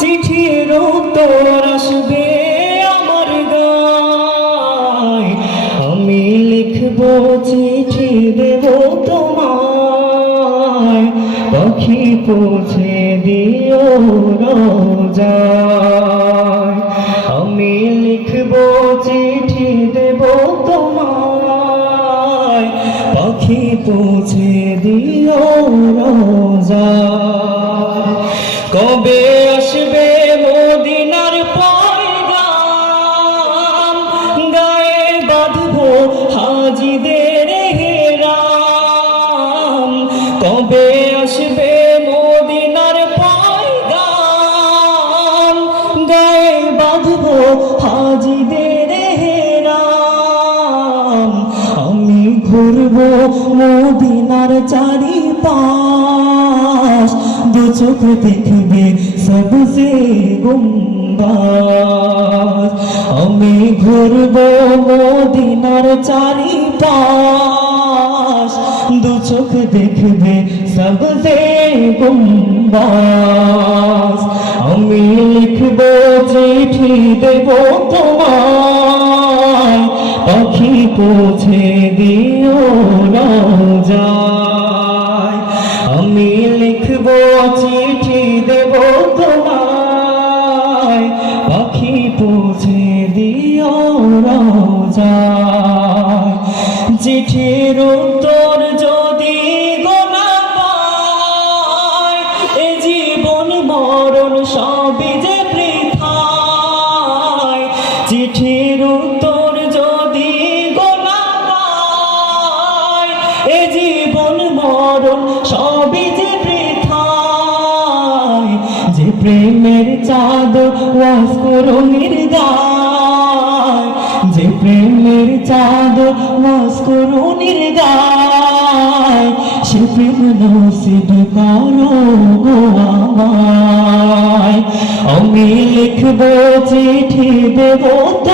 চিঠির উত্তর আসবে আমার আমি লিখব চিঠি দেব তোমায়। পাখি পৌঁছে দিও রোজায়। আমি পাখি পৌঁছে দিও রোজায় কবে আসবে মদিনার পয়গাম? গায়ে বাঁধবো হাজিদের হেরাম। কবে আসবে মদিনার পয়গাম? গায়ে বাঁধবো আমি ঘুরবো মদিনার চারি পাশ দু চোখ দেখবে সবসে গুম্বাস আমি ঘুরবো মদিনার চারি পাশ দু চোখ দেখবে সবসে গুম্বাস আমি লিখব চিঠি দেব তোমার পাখি পৌঁছে রাজায় আমি লিখব, চিঠি দেব তোমায়। পাখি পৌঁছে দিও রাজায়। চিঠির উত্তর যদি গোনা পায়, এ জীবন মরণ সবই যে বৃথায় চিঠির জীবন মরণ সবই যে বৃথায় যে প্রেমের চাঁদ ওয়াস নির্গায় যে প্রেমের চাঁদ ওয়াস নির্গায় সে প্রেম নসিব করো আমায়। আমি লিখব চিঠি দেব তোমায়